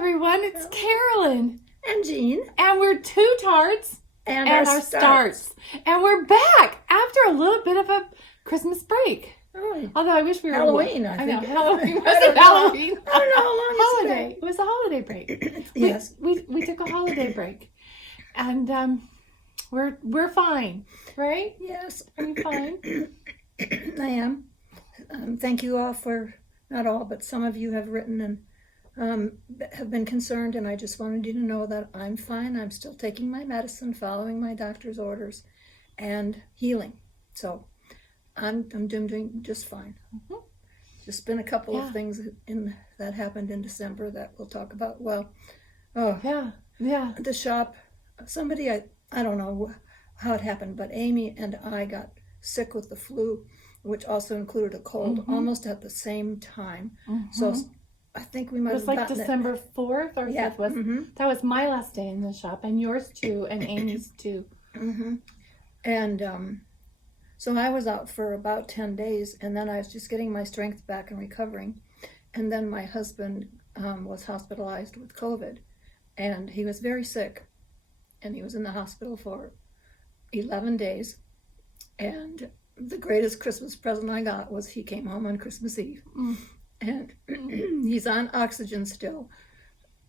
everyone. It's Carolyn. And Jean. And we're two tarts And our starts. And we're back after a little bit of a Christmas break. Oh, Although I wish we were... Halloween, I know, Halloween. Was I it don't know. Halloween? I don't know how long it's Holiday. been. It was a holiday break. Yes. We took a holiday break. And we're fine, right? Yes. Are you fine? I am. Thank you all for, not all, but some of you have written and have been concerned, and I just wanted you to know that I'm fine. I'm still taking my medicine, following my doctor's orders, and healing. So I'm doing just fine. Mm-hmm. Just been a couple of things that happened in December that we'll talk about. Well, the shop, somebody, I don't know how it happened, but Amy and I got sick with the flu, which also included a cold, almost at the same time. Mm-hmm. So I think we might have gotten December 4th or 5th. That was my last day in the shop, and yours too, and Amy's too. Mm-hmm. And so I was out for about 10 days, and then I was just getting my strength back and recovering. And then my husband was hospitalized with COVID, and he was very sick, and he was in the hospital for 11 days. And the greatest Christmas present I got was he came home on Christmas Eve. And he's on oxygen still.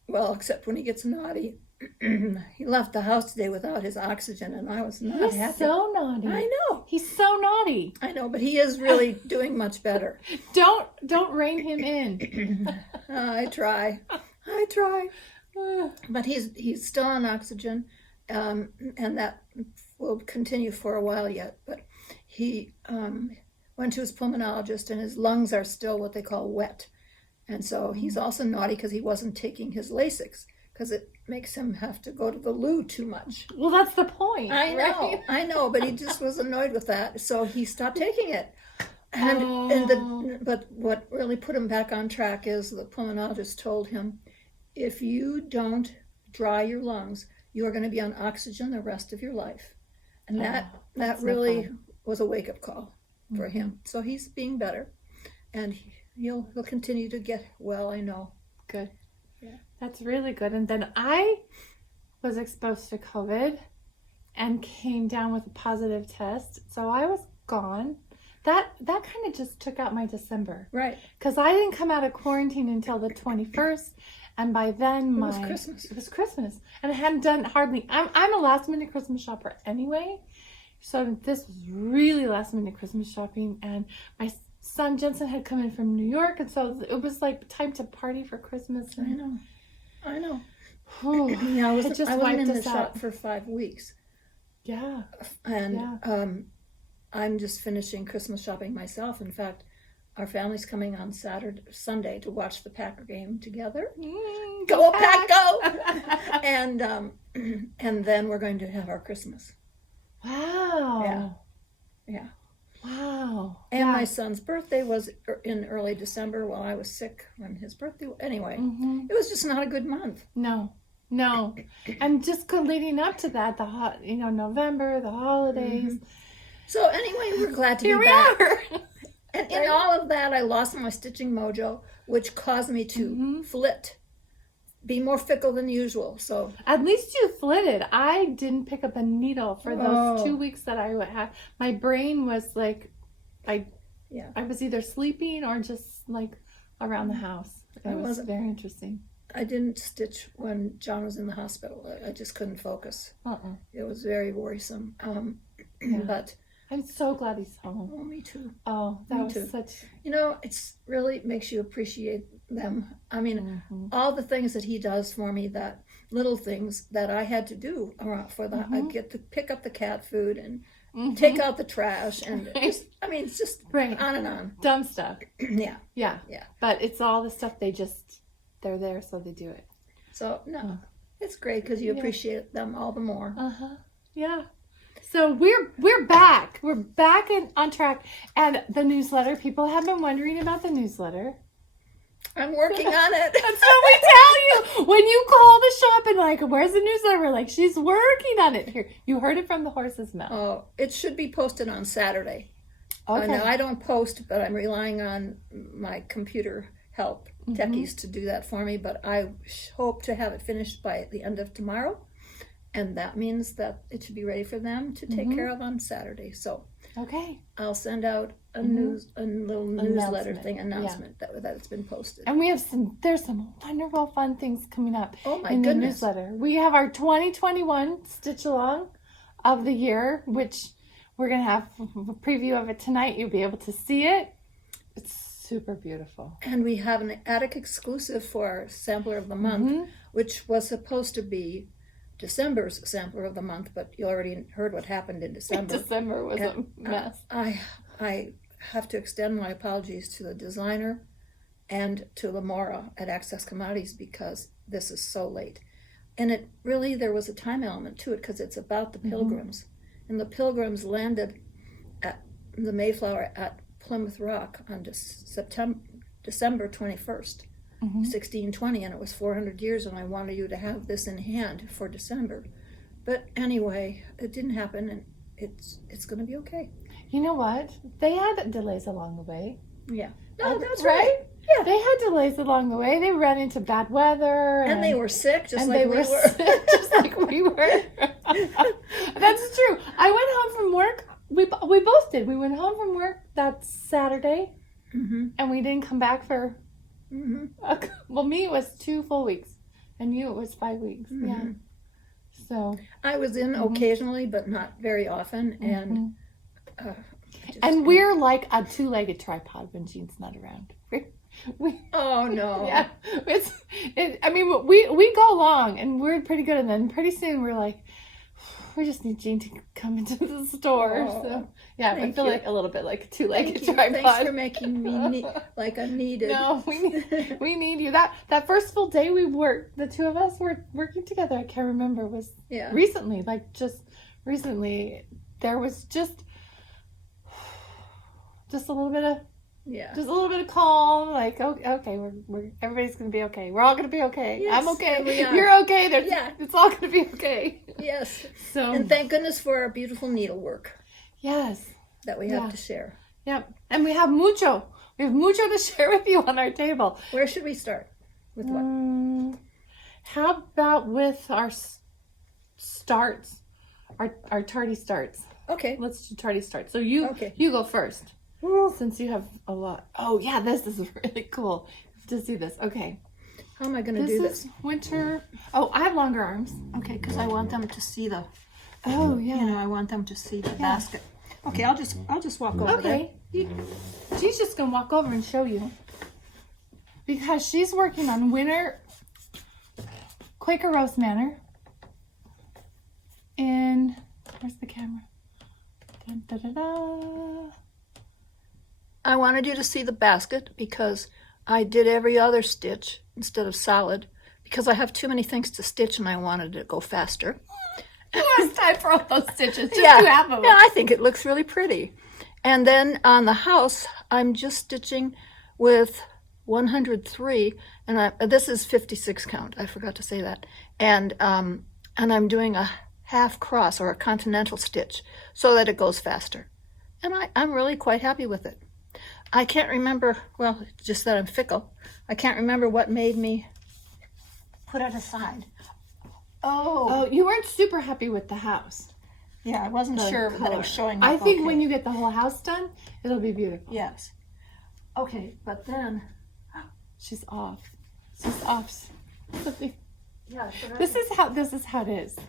Well, except when he gets naughty. He left the house today without his oxygen, and I was not happy. He's so naughty. I know. He's so naughty. I know, but he is really doing much better. Don't rein him in. I try. But he's still on oxygen, and that will continue for a while yet. But he went to his pulmonologist, and his lungs are still what they call wet. And so he's also naughty because he wasn't taking his Lasix, because it makes him have to go to the loo too much. Well, that's the point. I know, but he just was annoyed with that, so he stopped taking it. But what really put him back on track is the pulmonologist told him, if you don't dry your lungs, you are going to be on oxygen the rest of your life. And that really was a wake-up call for him. So he's being better, and he'll continue to get well, I know. Good. Yeah. That's really good. And then I was exposed to COVID and came down with a positive test. So I was gone. That kind of just took out my December. Right. Because I didn't come out of quarantine until the 21st. And by then it was Christmas. It was Christmas. And I hadn't done hardly... I'm a last minute Christmas shopper anyway. So this was really last minute Christmas shopping. And my son Jensen had come in from New York. And so it was like time to party for Christmas. And I know. Yeah, I wasn't in the shop for 5 weeks. Yeah. And I'm just finishing Christmas shopping myself. In fact, our family's coming on Sunday to watch the Packer game together. Go Pack, go! And then we're going to have our Christmas. Wow. Yeah. Wow. And my son's birthday was in early December while I was sick when his birthday. Anyway, it was just not a good month. No. And just leading up to that, November, the holidays. So anyway, we're glad to be back. Here we are. And in all of that, I lost my stitching mojo, which caused me to flit, be more fickle than usual. So at least you flitted. I didn't pick up a needle for those 2 weeks that I had. My brain was like, I was either sleeping or just like around the house. It was very interesting. I didn't stitch when John was in the hospital. I just couldn't focus. It was very worrisome. But I'm so glad he's home. Oh, me too. Oh, that was such... it's really makes you appreciate them. I mean, all the things that he does for me, that little things that I had to do for that. I get to pick up the cat food and take out the trash. And it's just on and on. Dumb stuff. Yeah. But it's all the stuff they're there, so they do it. So, it's great because you appreciate them all the more. Yeah. So we're back. We're back on track. And the newsletter, people have been wondering about the newsletter. I'm working on it. That's what we tell you. When you call the shop and like, where's the newsletter? We're like, she's working on it. Here, you heard it from the horse's mouth. Oh, it should be posted on Saturday. Okay. Now, I don't post, but I'm relying on my computer help techies to do that for me, but I hope to have it finished by the end of tomorrow, and that means that it should be ready for them to take care of on Saturday. So Okay. I'll send out a little newsletter announcement that it's been posted. And there's some wonderful fun things coming up in the newsletter. We have our 2021 Stitch Along of the year, which we're going to have a preview of it tonight. You'll be able to see it. It's super beautiful. And we have an attic exclusive for our Sampler of the Month, which was supposed to be December's Sampler of the Month, but you already heard what happened in December. December was a mess. I have to extend my apologies to the designer and to Lamora at Access Commodities because this is so late. And it really, there was a time element to it because it's about the Pilgrims. And the Pilgrims landed at the Mayflower at Plymouth Rock on December 21st, 1620, and it was 400 years, and I wanted you to have this in hand for December. But anyway, it didn't happen, and it's going to be okay. You know what? They had delays along the way. Yeah. No, that's right. Yeah. They had delays along the way. They ran into bad weather. And they were sick, just like we were. Just like we were. That's true. I went home from work. We both did. We went home from work that Saturday, and we didn't come back for, well, me it was 2 full weeks, and you it was 5 weeks. Yeah. So. I was in occasionally, but not very often, and we're like a 2-legged tripod when Jean's not around. Oh no! Yeah, I mean, we go along and we're pretty good, and then pretty soon we're like, we just need Jean to come into the store. Oh, so yeah, I feel like a little bit like a 2-legged tripod. Thanks for making me like I needed. No, we need you. That first full day we worked, the two of us were working together. I can't remember, was recently, like just recently. There was just a little bit of just a little bit of calm. Like okay, we're everybody's gonna be okay. We're all gonna be okay. Yes, I'm okay. You're okay. It's all gonna be okay. Yes. So and thank goodness for our beautiful needlework. Yes. That we have to share. Yep. And we have mucho. We have mucho to share with you on our table. Where should we start? With what? How about with our starts? Our tardy starts. Okay. Let's do tardy starts. So you go first. Since you have a lot. Oh yeah, this is really cool. You have to see this. Okay. How am I going to do this? This is winter. Oh, I have longer arms. Okay, because I want them to see the. Oh yeah. You know, I want them to see the basket. Okay, I'll just walk over there. She's just gonna walk over and show you because she's working on winter Quaker roast manor. In where's the camera? Dun, da, da, da. I wanted you to see the basket because I did every other stitch instead of solid because I have too many things to stitch and I wanted it to go faster. Last time for all those stitches, just 2 half of them. Yeah, I think it looks really pretty. And then on the house, I'm just stitching with 103, and this is 56 count. I forgot to say that. And I'm doing a half cross or a continental stitch so that it goes faster. And I'm really quite happy with it. I can't remember, well, just that I'm fickle. I can't remember what made me put it aside. Oh, you weren't super happy with the house. Yeah, I wasn't sure that it was showing up. I think when you get the whole house done, it'll be beautiful. Yes. Okay, but then she's off. She's off. Yeah. This is how it is.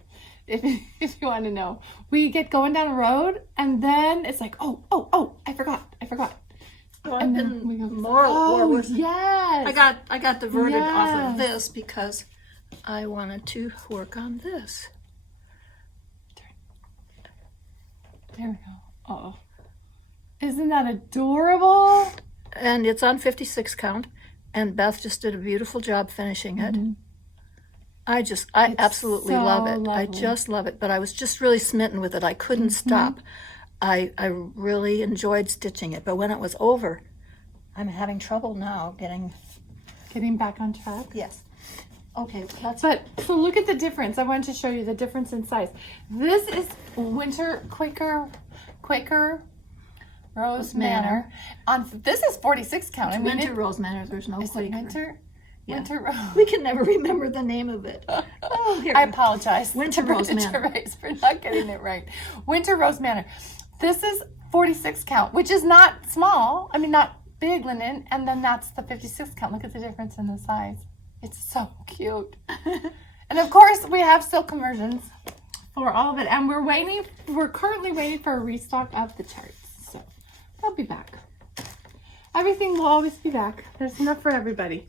If you want to know, we get going down a road, and then it's like, oh, I forgot. Well, and then we go, more yes. I got diverted off of this because I wanted to work on this. There we go. Oh, isn't that adorable? And it's on 56 count, and Beth just did a beautiful job finishing it. I absolutely love it. Lovely. I just love it. But I was just really smitten with it. I couldn't stop. I really enjoyed stitching it. But when it was over, I'm having trouble now getting back on track. Yes. Okay. So look at the difference. I wanted to show you the difference in size. This is winter Quaker Rose Manor. This is 46 count. It's Winter Rose Manor. There's no quaker. Winter? Yeah. Winter Rose. We can never remember the name of it. Oh, here. I apologize. Winter Rose Manor. For not getting it right. Winter Rose Manor. This is 46 count, which is not small. I mean, not big linen. And then that's the 56 count. Look at the difference in the size. It's so cute. And of course, we have silk conversions for all of it. And we're currently waiting for a restock of the charts. So they'll be back. Everything will always be back. There's enough for everybody.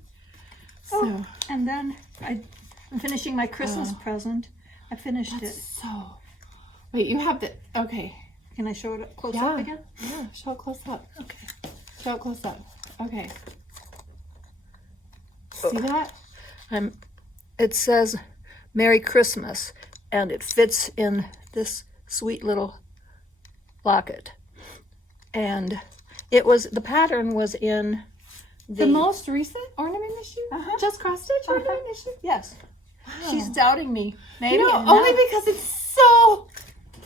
So, oh, and then I'm finishing my Christmas present. I finished it. So, wait, you have the, okay. Can I show it close up again? Yeah, show it close up. Okay. Show it close up. Okay. See that? It says Merry Christmas, and it fits in this sweet little locket. And the pattern was in the most recent ornament issue? Just cross stitch ornament issue? Yes. Wow. She's doubting me. Maybe. Only because it's so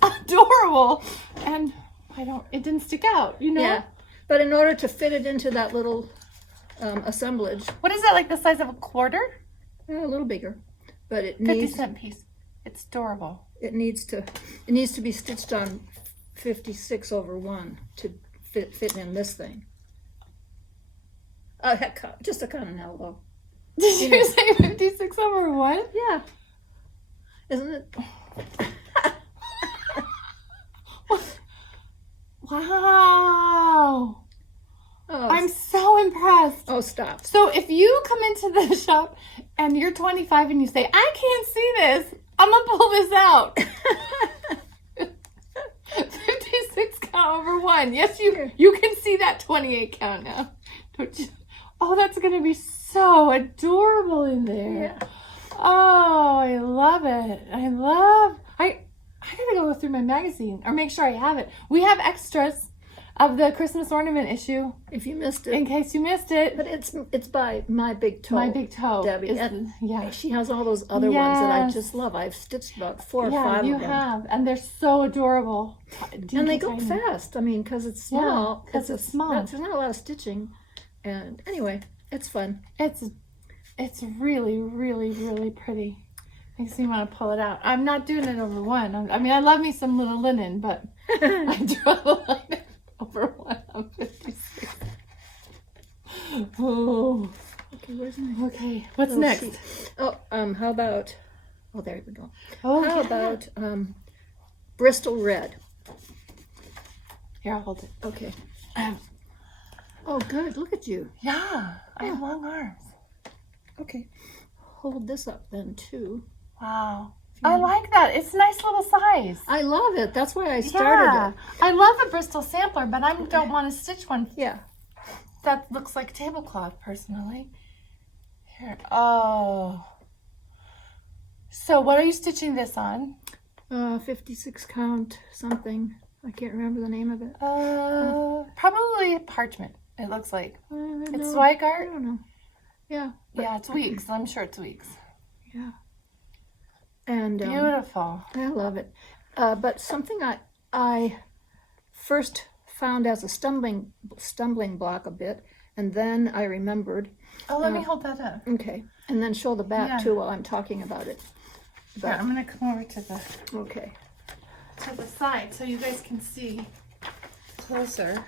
adorable. And it didn't stick out, Yeah. But in order to fit it into that little assemblage. What is that, like the size of a quarter? A little bigger. But it 50-cent piece. It's adorable. It needs to be stitched on 56/1 to fit in this thing. Just a continental though. Did you say 56/1? Yeah. Isn't it? Wow. Oh, I'm so impressed. Oh, stop. So if you come into the shop and you're 25 and you say, I can't see this, I'm going to pull this out. 56 count over 1. Yes, you can see that 28 count now. Don't you? Oh, that's going to be so adorable in there. Yeah. Oh, I love it. I gotta go through my magazine or make sure I have it. We have extras of the Christmas ornament issue. If you missed it. In case you missed it. But it's by My Big Toe. My Big Toe. Debbie. Yeah. She has all those other ones that I just love. I've stitched about 4 or 5 of them. Yeah, you have. And they're so adorable. And they go fast. I mean, because it's small. Yeah, because it's small. There's not a lot of stitching. And anyway, it's fun. It's really, really, really pretty. Makes me want to pull it out. I'm not doing it over 1. I love me some little linen, but I draw the line over 1 on 56. Oh. Okay, where's my... Okay, what's next? Sheet. Oh, how about... Oh, there we go. Oh, how about Bristol Red? Here, I'll hold it. Okay. Oh, good. Look at you. Yeah, I have long arms. Okay. Hold this up then, too. Wow. I like that. It's a nice little size. I love it. That's why I started it. I love a Bristol sampler, but I don't want to stitch one. Yeah. That looks like tablecloth, personally. Here. Oh. So what are you stitching this on? 56 count something. I can't remember the name of it. Probably parchment, it looks like. It's no, Swigart? I don't know. Yeah. Yeah, it's weeks. I'm sure it's weeks. Yeah. And beautiful. I love it. But something I first found as a stumbling block a bit, and then I remembered. Oh, let me hold that up. Okay. And then show the back too while I'm talking about it. Here, I'm going to come over to the side so you guys can see closer.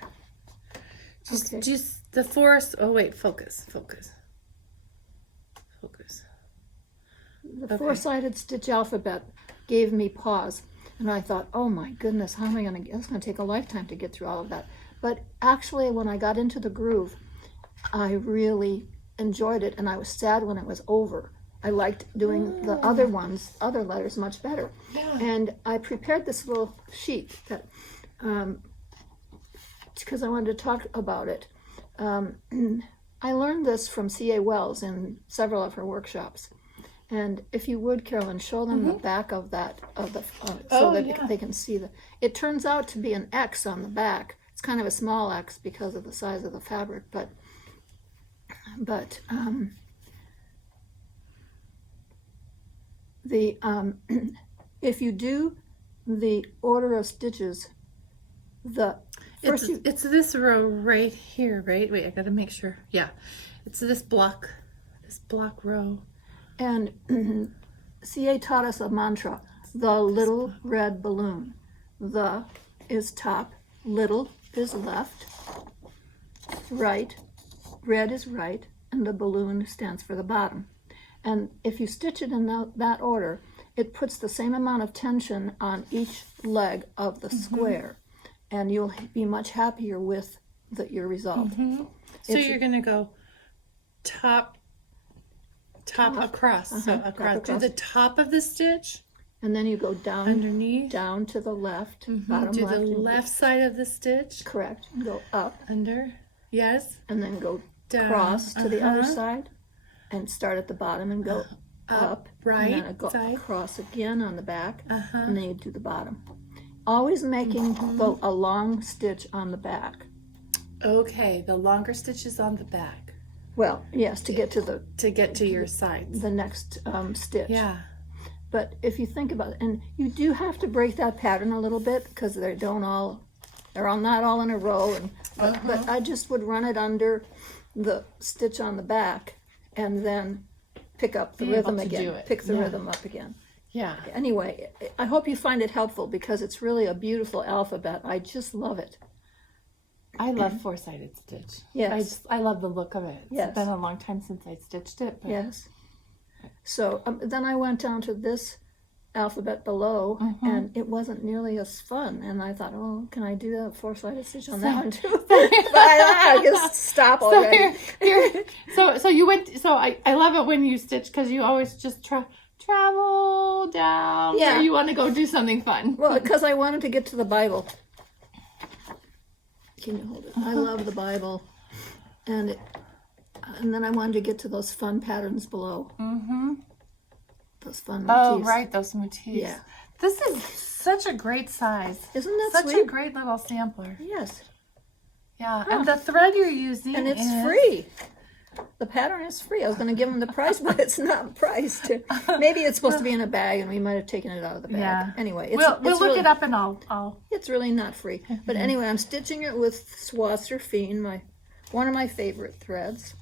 Just the forest. Oh wait, focus. The 4-sided stitch alphabet gave me pause, and I thought, oh my goodness, how am I going to? It's going to take a lifetime to get through all of that. But actually, when I got into the groove, I really enjoyed it, and I was sad when it was over. I liked doing the other letters much better. Yeah. And I prepared this little sheet that, because I wanted to talk about it. I learned this from C.A. Wells in several of her workshops. And if you would, Carolyn, show them the back of that, so that they can see it turns out to be an X on the back. It's kind of a small X because of the size of the fabric, but if you do the order of stitches, It's this row right here, right? Wait, I gotta make sure. Yeah, it's this block row. And CA taught us a mantra: the little red balloon. The is top, little is left, right, red is right, and the balloon stands for the bottom. And if you stitch it in that order, it puts the same amount of tension on each leg of the square, and you'll be much happier with your result. So you're gonna go top across. So across to the top of the stitch. And then you go down underneath, down to the left, bottom to left, the left side of the stitch. Correct. And go up. Under. Yes. And then go down. Cross to the other side, and start at the bottom and go up. Right. And then go side. across again on the back, and then you do the bottom. Always making a long stitch on the back. Okay, the longer stitches on the back. Well, yes, to get to your sides. the next stitch. Yeah. But if you think about it, and you do have to break that pattern a little bit because they're not all in a row. But I just would run it under the stitch on the back, and then pick up the rhythm again. Pick the rhythm up again. Yeah. Anyway, I hope you find it helpful because it's really a beautiful alphabet. I just love it. I love four-sided stitch. Yes. I love the look of it. Yes. It's been a long time since I stitched it. But... Yes. So then I went down to this alphabet below, and it wasn't nearly as fun. And I thought, oh, can I do a four-sided stitch on that one too? But I just stop already. So you went. So I love it when you stitch because you always just travel down. Yeah. Where you want to go do something fun. Well, because I wanted to get to the Bible. Can you hold it? I love the Bible, and then I wanted to get to those fun patterns below. Those fun motifs. Oh, right, those motifs. Yeah. This is such a great size. Isn't that such sweet? a great little sampler. Yes. Yeah, and the thread you're using and it's free. The pattern is free. I was going to give them the price, but it's not priced. Maybe it's supposed to be in a bag, and we might have taken it out of the bag. Yeah. Anyway, we'll look really, it up, and I'll. It's really not free. But anyway, I'm stitching it with Swatzer Fiend, one of my favorite threads.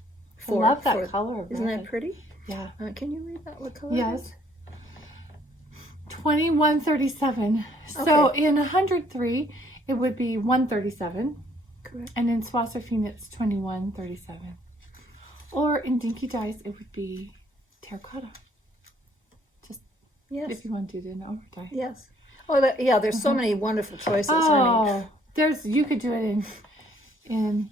I love that color. Isn't that pretty? Yeah. Can you read that? What color? Yes. 2137. So in 103, it would be 137. Correct. And in Swatzer Fiend, it's 2137. Or in Dinky Dyes, it would be terracotta. Just if you want to do it in overdye. Yes. Oh, there's so many wonderful choices. You could do it in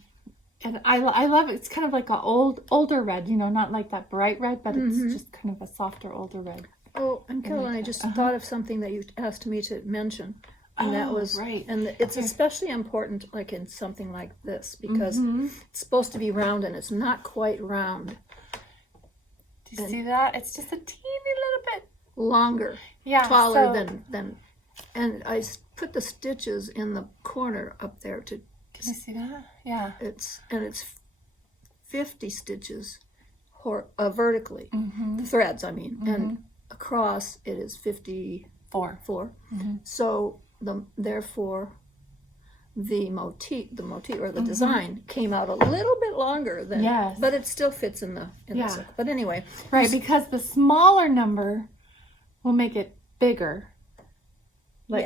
and I love it. It's kind of like an older red, not like that bright red, but it's just kind of a softer, older red. Oh, and Caroline, I just thought of something that you asked me to mention. And that was right. And it's especially important, like in something like this, because it's supposed to be round, and it's not quite round. Do you see that? It's just a teeny little bit longer, taller than. And I put the stitches in the corner up there to. Can you see that? Yeah. It's 50 stitches, vertically, the threads. I mean, and across it is 54. So. Therefore, the motif or the design came out a little bit longer than, but it still fits in the circle. But anyway, right, because the smaller number will make it bigger. So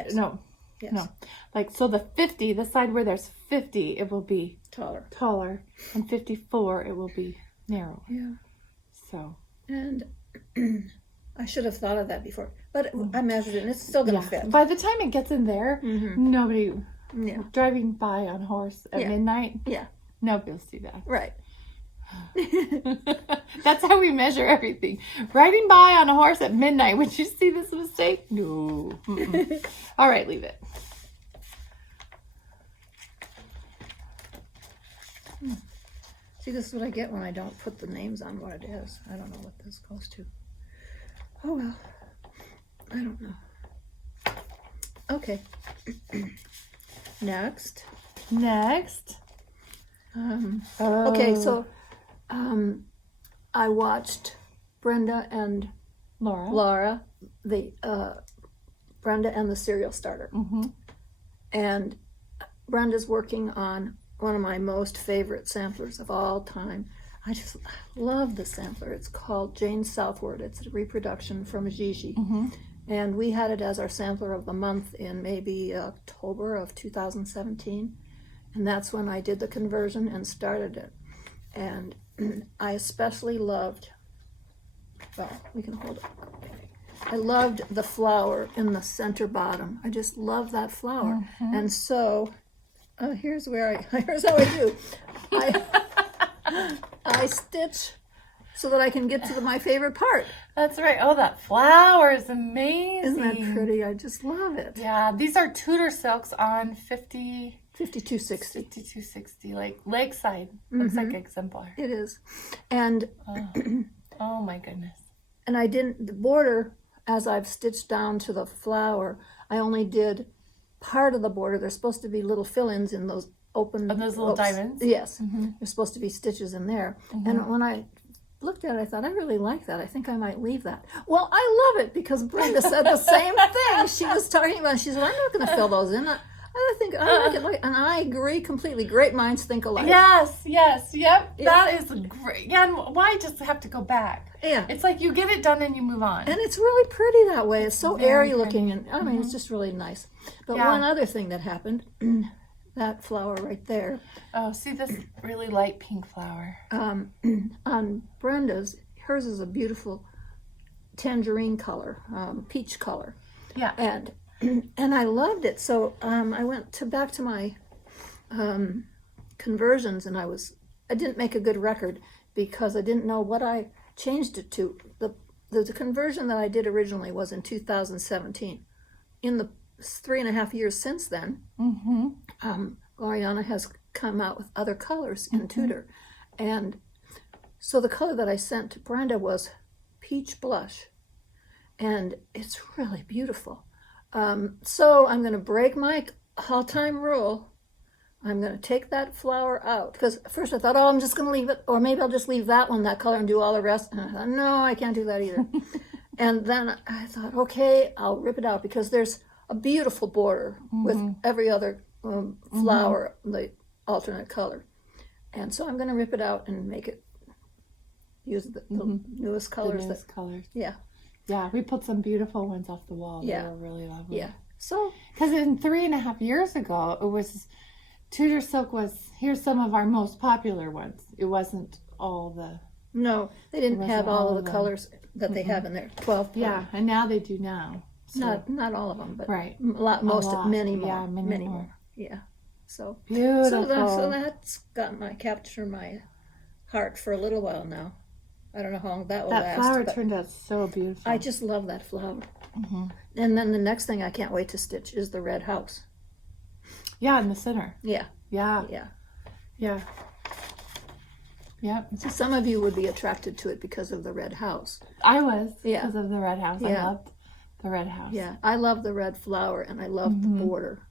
the 50, the side where there's 50, it will be taller, and 54 it will be narrower. Yeah. So and. I should have thought of that before, but I measured it, and it's still going to fit. By the time it gets in there, nobody driving by on a horse at midnight, nobody will see that. Right. That's how we measure everything. Riding by on a horse at midnight, would you see this mistake? No. All right, leave it. See, this is what I get when I don't put the names on what it is. I don't know what this goes to. Oh, well, I don't know. Okay. Next. Okay, so I watched Brenda and Laura, the Brenda and the Cereal Starter. And Brenda's working on one of my most favorite samplers of all time. I just love the sampler. It's called Jane Southward. It's a reproduction from Gigi. And we had it as our sampler of the month in maybe October of 2017. And that's when I did the conversion and started it. And I especially loved, well, we can hold it. I loved the flower in the center bottom. I just love that flower. And so here's how I do. I stitch so that I can get to my favorite part. That's right. Oh, that flower is amazing. Isn't that pretty? I just love it. Yeah, these are Tudor silks on 5260. 5260, like Lakeside. Looks like exemplar. It is. And oh my goodness. And I didn't, the border, as I've stitched down to the flower, I only did part of the border. There's supposed to be little fill-ins in those open... And those little diamonds? Yes. There's supposed to be stitches in there. And when I looked at it, I thought, I really like that. I think I might leave that. Well, I love it because Brenda said the same thing. She was talking about, she said, I'm not going to fill those in. I think I like it, and I agree completely. Great minds think alike. Yes, yep. Yeah. That is great. Yeah, and why just have to go back? Yeah. It's like you get it done and you move on. And it's really pretty that way. It's so Very airy looking, and I mean, it's just really nice. But one other thing that happened, that flower right there. Oh, see this really light pink flower. On Brenda's, hers is a beautiful tangerine color, peach color. Yeah. And I loved it. So I went back to my conversions, and I didn't make a good record because I didn't know what I changed it to. The conversion that I did originally was in 2017. In the 3.5 years since then, Gloriana has come out with other colors in Tudor. And so the color that I sent to Brenda was peach blush. And it's really beautiful. So I'm going to break my all-time rule. I'm going to take that flower out. Because first I thought, I'm just going to leave it. Or maybe I'll just leave that one, that color, and do all the rest. And I thought, no, I can't do that either. And then I thought, okay, I'll rip it out. Because there's a beautiful border with every other flower, the alternate color. And so I'm going to rip it out and make it, use the newest colors. The newest colors. Yeah. Yeah, we put some beautiful ones off the wall. Yeah. They were really lovely. Yeah. So, because in 3.5 years ago, it was Tudor silk was, here's some of our most popular ones. It wasn't all the... No, they didn't have all of the colors that they have in there. 12. Yeah, and now they do now. So. Not all of them, but right. Many more. Yeah, many more. Yeah. So beautiful. So that's captured my heart for a little while now. I don't know how long that will last. That flower turned out so beautiful. I just love that flower. And then the next thing I can't wait to stitch is the red house. Yeah, in the center. Yeah. Yeah. Yeah. Yeah. Yep. So some of you would be attracted to it because of the red house. I was, because of the red house. Yeah. I loved the red house. Yeah, I love the red flower, and I love the border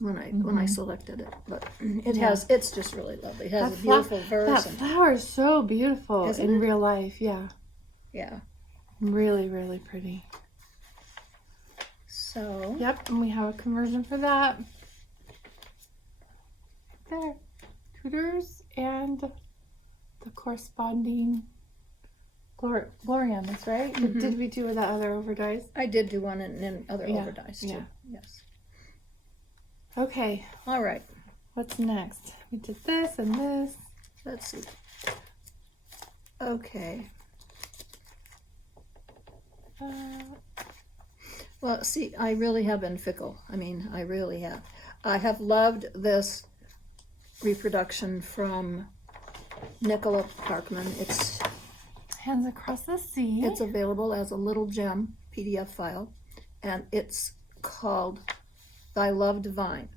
when I selected it. But it's just really lovely. It has a beautiful verse. That flower is so beautiful in real life. Yeah. Yeah. Really, really pretty. So. Yep, and we have a conversion for that. There. Tudors and the corresponding Glorianas, right? Did we do that other overdyes? I did do one in other overdyes too. Yeah. Yes. Okay. All right. What's next? We did this and this. Let's see. Okay. Well, see, I really have been fickle. I mean, I really have. I have loved this reproduction from Nicola Parkman. It's Hands Across the Sea. It's available as a little gem PDF file, and it's called Thy Love Divine.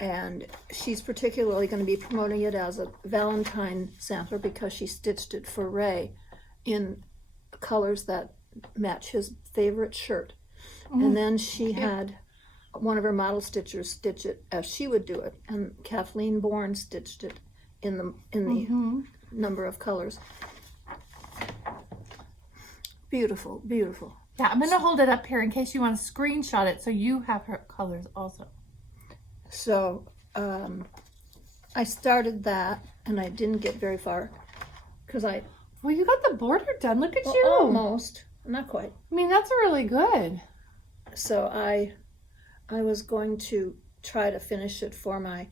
And she's particularly going to be promoting it as a Valentine sampler because she stitched it for Ray in colors that match his favorite shirt. And then she had one of her model stitchers stitch it as she would do it, and Kathleen Bourne stitched it in the number of colors. Beautiful, beautiful. Yeah, I'm going to hold it up here in case you want to screenshot it so you have her colors also. So I started that, and I didn't get very far because Well, you got the border done. Look at well, you. almost, not quite. I mean, that's really good. So I was going to try to finish it for my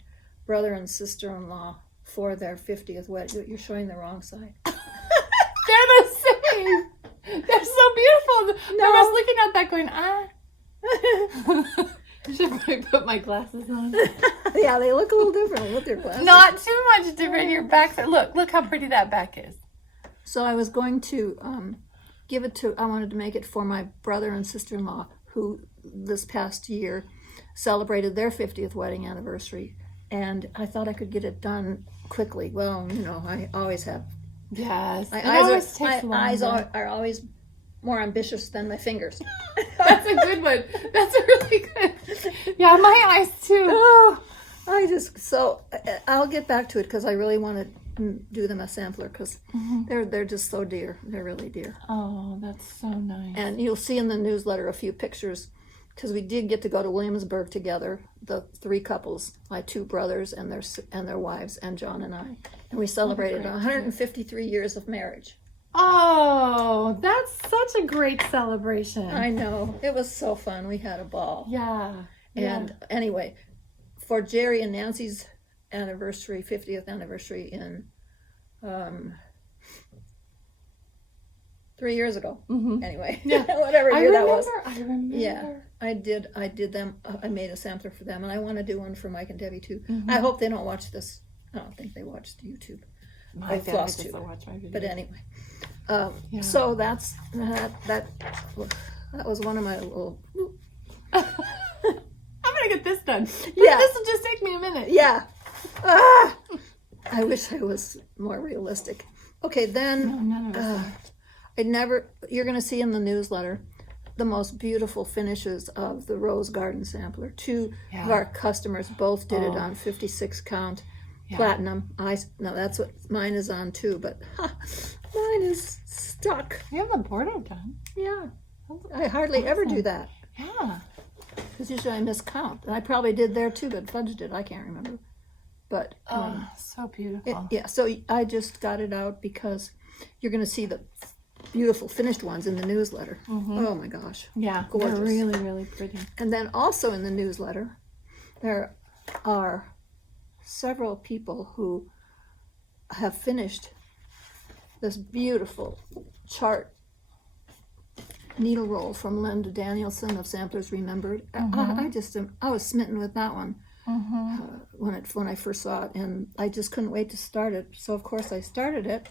brother and sister-in-law for their 50th wedding. You're showing the wrong side. They're the same. They're so beautiful. I was looking at that going, I should probably put my glasses on. Yeah, they look a little different with their glasses. Not too much different. Your back. Look how pretty that back is. So I was going to I wanted to make it for my brother and sister-in-law who this past year celebrated their 50th wedding anniversary. And I thought I could get it done quickly. Well, I always have. Yes. My eyes are always more ambitious than my fingers. That's a good one. That's a really good. Yeah, my eyes too. Oh, I'll get back to it because I really want to do them a sampler because they're just so dear. They're really dear. Oh, that's so nice. And you'll see in the newsletter a few pictures because we did get to go to Williamsburg together, the three couples, my two brothers and their wives, and John and I. And we celebrated 153 years of marriage. Oh, that's such a great celebration. I know. It was so fun. We had a ball. Yeah. And anyway, for Jerry and Nancy's anniversary, 50th anniversary in 3 years ago. Anyway, whatever year that was. I remember. Yeah, I did them. I made a sampler for them, and I want to do one for Mike and Debbie too. I hope they don't watch this. I don't think they watch the YouTube. My family doesn't watch my videos. But anyway, so that was one of my little. I'm gonna get this done. Yeah, this will just take me a minute. Yeah. I wish I was more realistic. Okay, then. No, none of us are. You're going to see in the newsletter the most beautiful finishes of the Rose Garden Sampler. Two of our customers both did it on 56 count platinum. That's what mine is on too, but mine is stuck. You have the border done. Yeah. I hardly ever do that. Yeah. Because usually I miscount. And I probably did there too, but Fudge did. I can't remember. But so beautiful. So I just got it out because you're going to see the beautiful finished ones in the newsletter. Oh my gosh. Yeah, gorgeous. They're really, really pretty. And then also in the newsletter, there are several people who have finished this beautiful chart needle roll from Linda Danielson of Samplers Remembered. I was smitten with that one when I first saw it, and I just couldn't wait to start it. So of course I started it.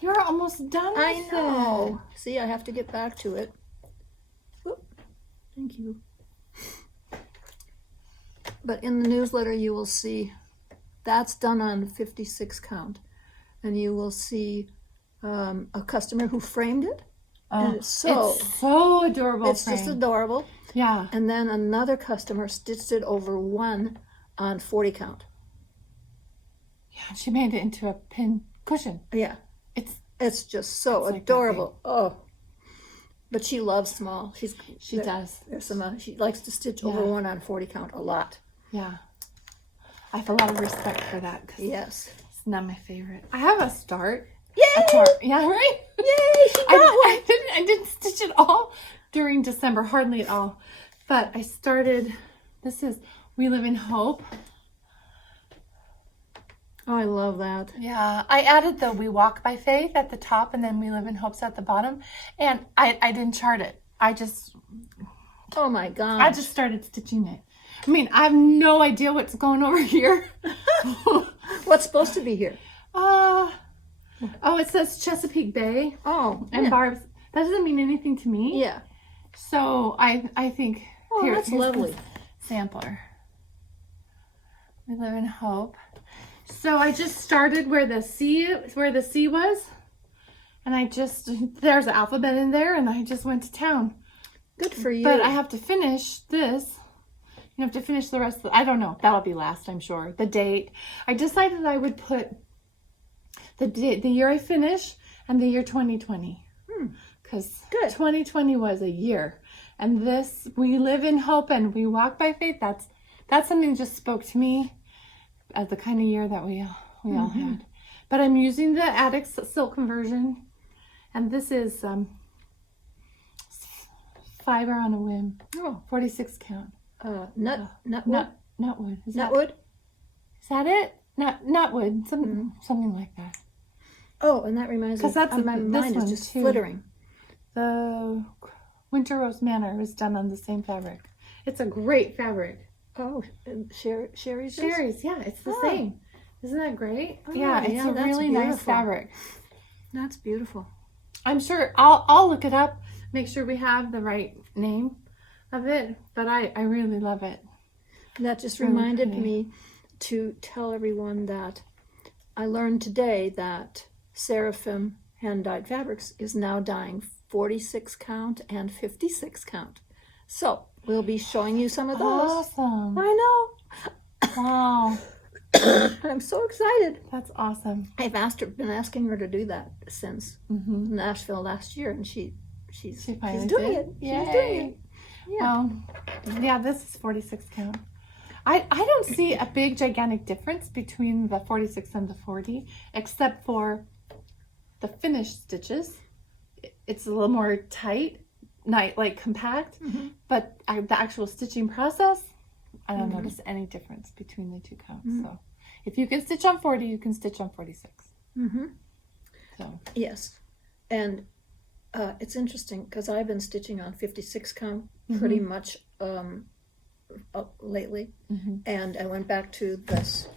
You're almost done with I know. See, I have to get back to it. Whoop. Thank you. But in the newsletter, you will see that's done on 56 count. And you will see a customer who framed it. And it's so adorable. It's just adorable. Yeah. And then another customer stitched it over one on 40 count. Yeah, she made it into a pin cushion. Yeah. It's just so adorable. Oh, but she loves small. She does. There's some. She likes to stitch over one on 40 count a lot. Yeah, I have a lot of respect for that. Yes, it's not my favorite. I have a start. Yay! Yeah, right. Yay! She got one. I didn't stitch it all during December, hardly at all. But I started. This is We Live in Hope. Oh, I love that. Yeah, I added the We Walk by Faith at the top and then We Live in Hope's at the bottom. And I didn't chart it. Oh my gosh. I just started stitching it. I mean, I have no idea what's going over here. What's supposed to be here? It says Chesapeake Bay. Oh. And Barb's. That doesn't mean anything to me. Yeah. So I think. That's lovely. Sampler. We Live in Hope. So I just started where the C was, and there's an alphabet in there, and I just went to town. Good for you. But I have to finish this. You have to finish the rest I don't know. That'll be last, I'm sure. The date. I decided I would put the year I finish and the year 2020. Because 2020 was a year. And this, We Live in Hope and We Walk by Faith, that's something that just spoke to me as the kind of year that we all had. But I'm using the Addicts silk conversion, and this is fiber on a whim. 46 count. Nutwood. Nutwood. Is that it? Nutwood. Something like that. Oh, and that reminds me. Because my mind is just flittering. The Winter Rose Manor is done on the same fabric. It's a great fabric. Oh, Sherry's. Sherry's, yeah, it's the same. Isn't that great? Oh, yeah, it's a really nice fabric. That's beautiful. I'm sure I'll look it up, make sure we have the right name of it, but I really love it. That just reminded me to tell everyone that I learned today that Seraphim hand-dyed fabrics is now dyeing 46 count and 56 count. So we'll be showing you some of those. Awesome. I know. Wow. I'm so excited. That's awesome. I've been asking her to do that since Nashville last year, and she's doing it. Yay. She's doing it. Yeah. Yeah, this is 46 count. I don't see a big gigantic difference between the 46 and the 40, except for the finished stitches. It's a little more tight, not like compact, but the actual stitching process, I don't notice any difference between the two counts. So if you can stitch on 40, you can stitch on 46. So yes, and it's interesting because I've been stitching on 56 count pretty much lately, and I went back to this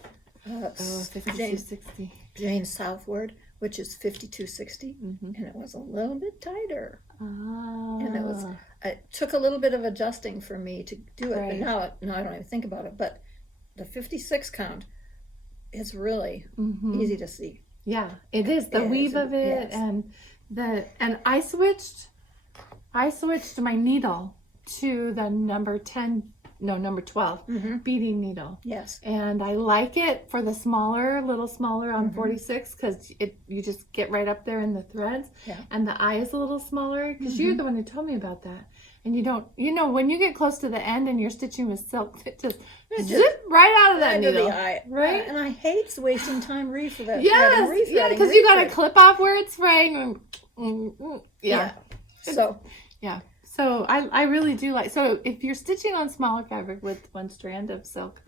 5260. Jane Southward, which is 5260, and it was a little bit tighter. And it took a little bit of adjusting for me to do it, but now I don't even think about it. But the 56 count is really easy to see. Yeah, it is. The weave of it, and I switched my needle to the number 12 beading needle. Yes. And I like it for the little smaller on 46 because you just get right up there in the threads. Yeah. And the eye is a little smaller because you're the one who told me about that. And you don't, when you get close to the end and you're stitching with silk, it just zip right out of that needle. Right? And I hate wasting time refthreading. Yes. Yeah, because you got to clip off where it's fraying. Yeah. So. Yeah. So I really do like, so if you're stitching on smaller fabric with one strand of silk,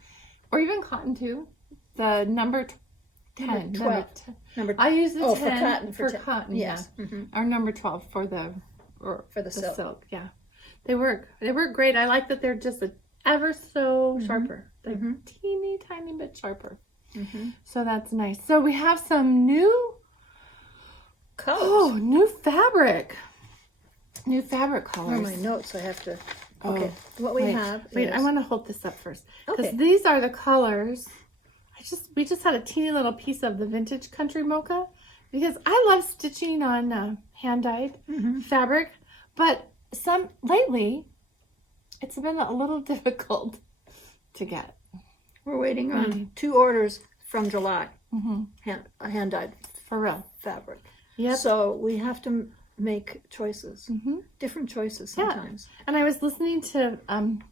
or even cotton too, the number 10. I use the 10 for cotton. Yes. Yeah. Or number 12 for the silk. Yeah. They work great. I like that they're just ever so sharper. They're teeny tiny bit sharper. So that's nice. So we have some new colors. Oh, new fabric. New fabric colors. Oh, my notes. I have to. Okay. What we have. Wait, I want to hold this up first because these are the colors. We just had a teeny little piece of the vintage country mocha because I love stitching on hand dyed fabric, but lately it's been a little difficult to get. We're waiting on 2 orders from July. Hand dyed for real fabric. Yep. So we have to make choices, different choices sometimes. Yeah. And I was listening to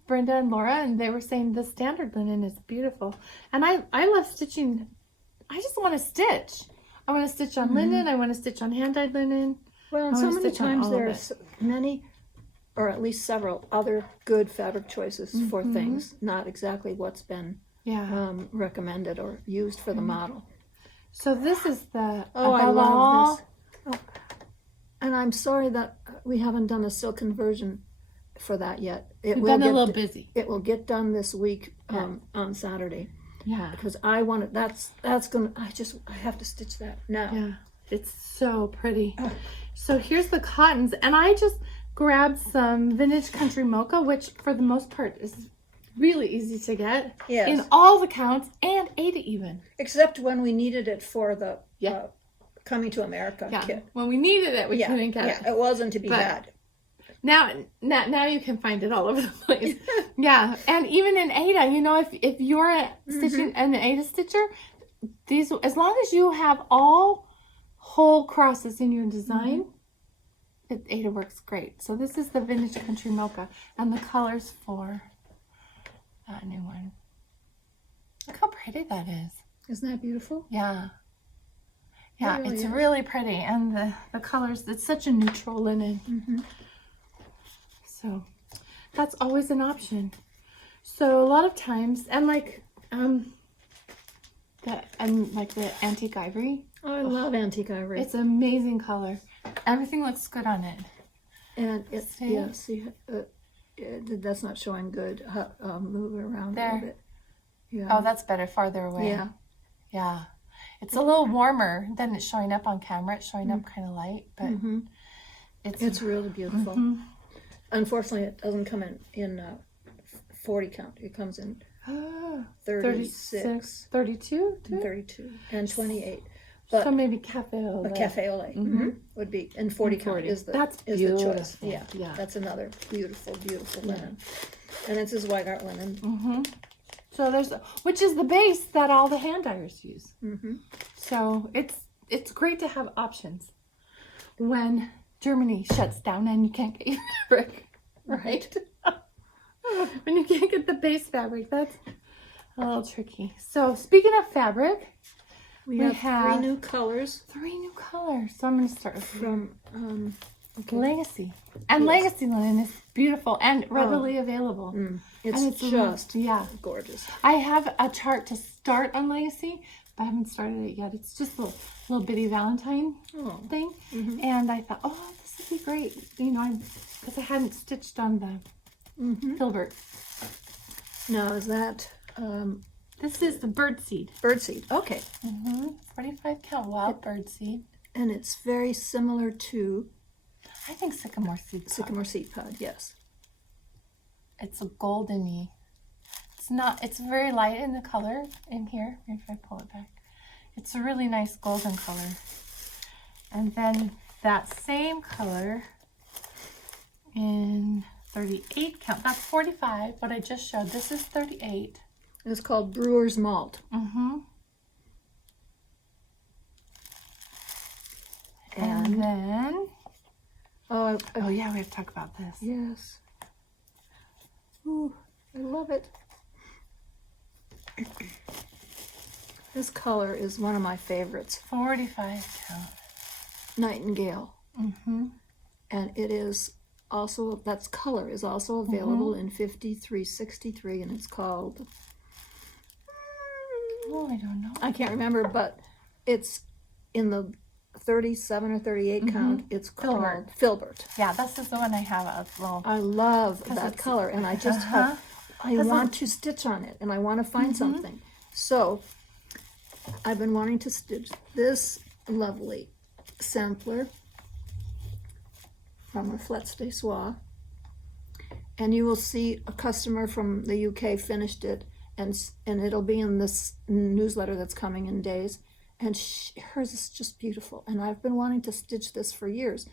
Brenda and Laura, and they were saying the standard linen is beautiful. And I love stitching. I just want to stitch. I want to stitch on linen. I want to stitch on hand-dyed linen. Well, and so many times there's many, or at least several, other good fabric choices for things, not exactly what's been recommended or used for the model. So this is the I love this. Oh. And I'm sorry that we haven't done a silk conversion for that yet. We've been a little busy. It will get done this week on Saturday. Yeah. Because I want it. That's gonna. I have to stitch that now. Yeah. It's so pretty. So here's the cottons, and I just grabbed some vintage country mocha, which for the most part is really easy to get. Yes. In all the counts and Ada even. Except when we needed it for the Coming to America kit. When we needed it, we couldn't get it. It wasn't to be had. Now you can find it all over the place. Yeah, and even in Ada, if you're stitching an Ada stitcher, these, as long as you have all whole crosses in your design, Ada works great. So this is the vintage country mocha, and the colors for that new one. Look how pretty that is. Isn't that beautiful? Yeah. Yeah, It really it's is. really pretty. And the colors, it's such a neutral linen. Mm-hmm. So that's always an option. So a lot of times, and like the antique ivory. Oh, I love antique ivory. It's an amazing color. Everything looks good on it. And it's, See? yeah, see, that's not showing good. Move it around a There. little bit. Yeah. Oh, that's better, farther away. Yeah. Yeah. It's a little warmer than it's showing up on camera. It's showing up kind of light, but Mm-hmm. It's really beautiful. Mhm. Unfortunately, it doesn't come in 40 count. It comes in 36, 32, and 32, and 28. But so maybe cafe au a lait. cafe au lait would be, and 40 count 40. is the That's is the choice. beautiful. Yeah, Yeah. that's another beautiful linen, and it's this white art linen. So which is the base that all the hand dyers use. Mm-hmm. So it's great to have options when Germany shuts down and you can't get your fabric, right? When you can't get the base fabric, that's a little tricky. So speaking of fabric, We have 3 new colors 3 new colors. So I'm going to start with from Legacy. And Yes. Legacy linen is beautiful and readily available. It's, And just yeah. gorgeous. I have a chart to start on Legacy, but I haven't started it yet. It's just a little bitty Valentine Oh. thing. And I thought, oh, this would be great. You know, because I hadn't stitched on the filbert. Now is that This is the birdseed. birdseed? Okay, 45 count wild birdseed. and it's very similar to I think sycamore seed. pod. sycamore seed pod. Yes. It's a goldeny. It's very light in the color in here. Maybe if I pull it back. It's a really nice golden color. And then that same color in 38 count. That's 45, what I just showed. This is 38. It's called Brewer's Malt. And then, Oh, oh yeah, we have to talk about this. yes. Ooh, I love it. This color is one of my favorites, 45 count. Nightingale. And it is also, that's color is also available in 5363, and it's called, Oh, I don't know. I can't remember, but it's in the 37 or 38 count. It's called Filbert. Filbert. Yeah, this is the one I have a little. I love that it's- color, and I just have, I want to stitch on it, and I want to find something. So I've been wanting to stitch this lovely sampler from Reflets des Soies, and you will see a customer from the UK finished it, and it'll be in this newsletter that's coming in days. And hers is just beautiful, and I've been wanting to stitch this for years,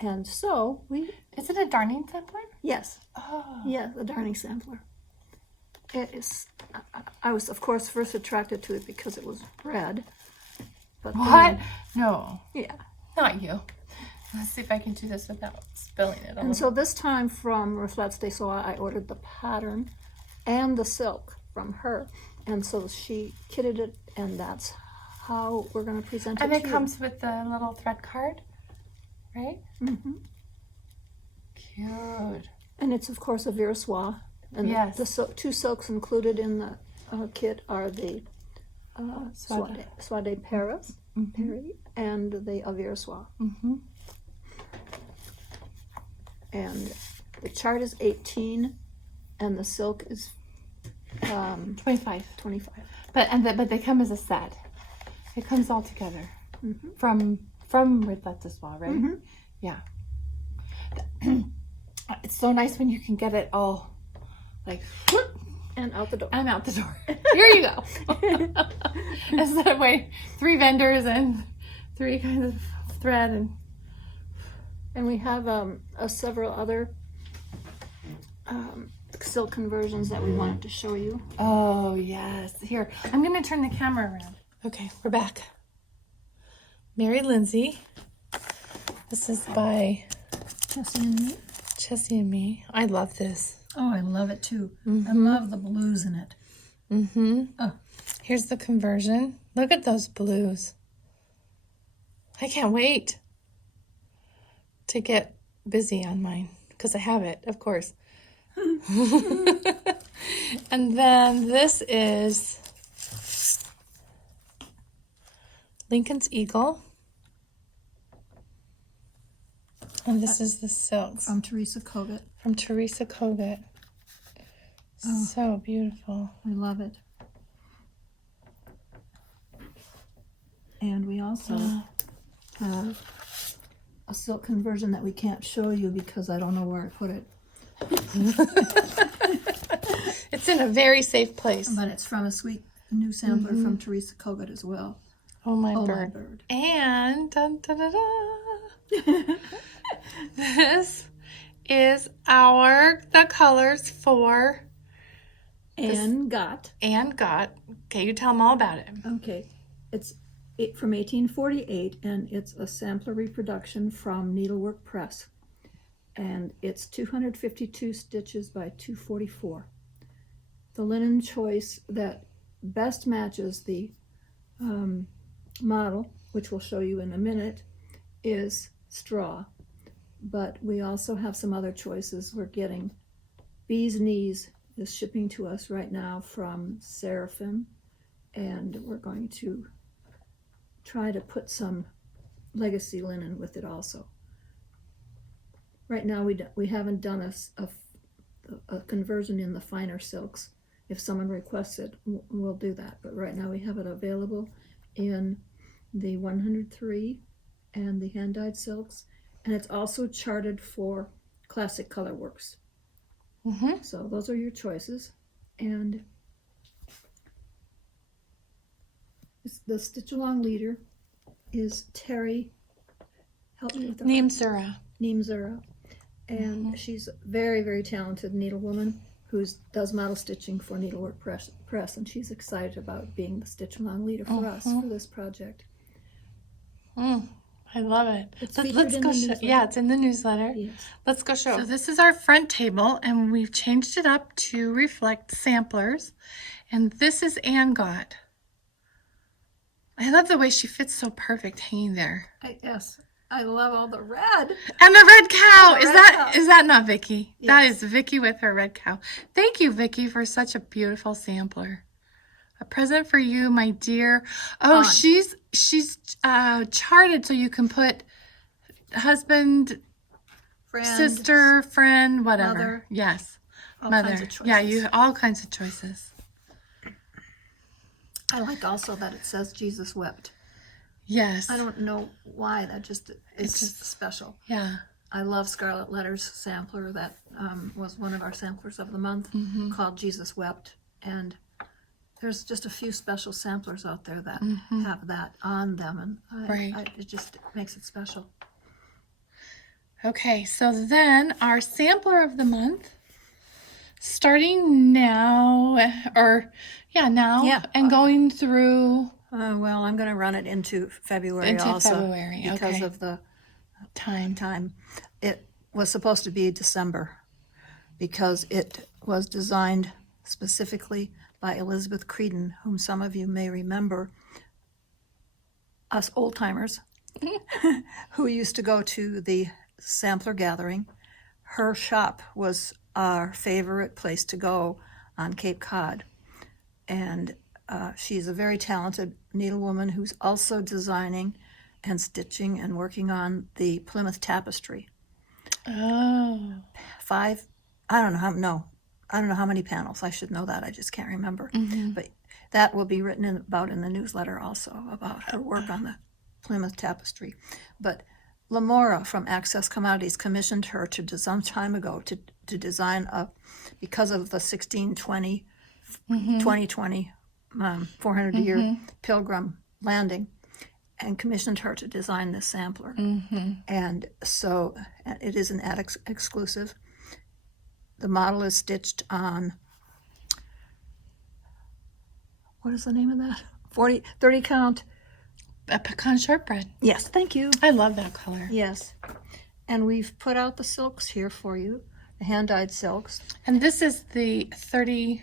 and so Is it a darning sampler? yes, Oh. yeah, the darning sampler. It is. I was, of course, first attracted to it because it was red. But What? then- No, yeah. not you. Let's see if I can do this without spilling it all. And so this time from Reflets des Soies, I ordered the pattern and the silk from her, and so she kitted it, and that's how we're going to present it. And it to comes with the little thread card, right? Mm-hmm. Cute. And it's, of course, a Vera Soie. And Yes. the 2 silks included in the kit are the Soie Soie de Paris, and the Avira Soie. And the chart is 18, and the silk is 25. 25. But they come as a set. It comes all together from Reflets des Soies, right? Yeah. It's so nice when you can get it all like And out the door. I'm out the door. Here you go. Instead of waiting 3 vendors and 3 kinds of thread And we have several other silk conversions that we wanted to show you. oh yes. Here, I'm gonna turn the camera around. Okay, we're back. Mary Lindsay. This is by Chessie and Me. I love this. Oh, I love it too. I love the blues in it. Here's the conversion. Look at those blues. I can't wait to get busy on mine because I have it, of course. And then this is Lincoln's Eagle. And this is the silk From Teresa Kogut. from Teresa Kogut. Oh. So beautiful. I love it. And we also have a silk conversion that we can't show you because I don't know where I put it. It's in a very safe place. But it's from a sweet new sampler from Teresa Kogut as well. Oh my Oh, bird. my bird. And dun, dun, dun, dun. This is the colors for And got. Okay, you tell them all about it. Okay. It's from 1848, and it's a sampler reproduction from Needlework Press. And it's 252 stitches by 244. The linen choice that best matches the model, which we'll show you in a minute, is straw. But we also have some other choices. We're getting Bee's Knees is shipping to us right now from Seraphim, and we're going to try to put some legacy linen with it also. Right now we haven't done a conversion in the finer silks. If someone requests it, we'll do that. But right now we have it available in the 103 and the hand-dyed silks, and it's also charted for classic color works. So those are your choices. And the stitch along leader is Terry, help me with that. Neemzura. And she's a very, very talented needlewoman who does model stitching for Needlework Press, and she's excited about being the stitch along leader for us for this project. I love it. It's Let's go show. Yeah, it's in the newsletter. Yes. Let's go show. So this is our front table, and we've changed it up to reflect samplers. And this is Anne Gott. I love the way she fits so perfect hanging there. Yes, I love all the red. And the red cow. The Is red cow. that not Vicki? Yes. That is Vicki with her red cow. Thank you, Vicki, for such a beautiful sampler. A present for you, my dear. Oh, she's charted so you can put husband, Friend, sister, friend, whatever. mother. Yes, all mother. kinds of choices. Yeah, all kinds of choices. I like also that it says Jesus wept. Yes. I don't know why, that just is just special. Yeah. I love Scarlet Letters sampler that was one of our samplers of the month called Jesus Wept. And there's just a few special samplers out there that have that on them, and it just makes it special. Okay, so then our sampler of the month, starting now, and going through... well, I'm going to run it into February because of the time. It was supposed to be December because it was designed specifically by Elizabeth Creedon, whom some of you may remember, us old-timers, who used to go to the sampler gathering. Her shop was our favorite place to go on Cape Cod. And she's a very talented needlewoman who's also designing and stitching and working on the Plymouth Tapestry. Oh. I don't know how many panels. I should know that. I just can't remember. But that will be written about in the newsletter also, about her work on the Plymouth Tapestry. But Lamora from Access Commodities commissioned her some time ago to design because of the 1620, 2020, 400-year Pilgrim landing, and commissioned her to design this sampler. And so it is an ad exclusive. The model is stitched on, what is the name of that? 30 count. A pecan shortbread. Yes, thank you. I love that color. Yes. And we've put out the silks here for you, the hand-dyed silks. And this is the 38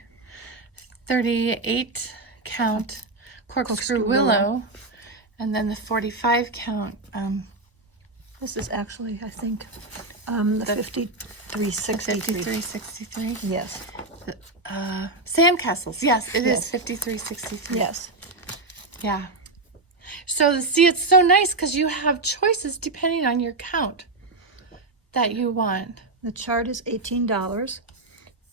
count corkscrew willow, and then the 45 count. This is actually, I think, the 5363. 5363. Yes. Sandcastles. Yes, it Yes. is 5363. Yes. Yeah. So see, it's so nice because you have choices depending on your count that you want. The chart is $18,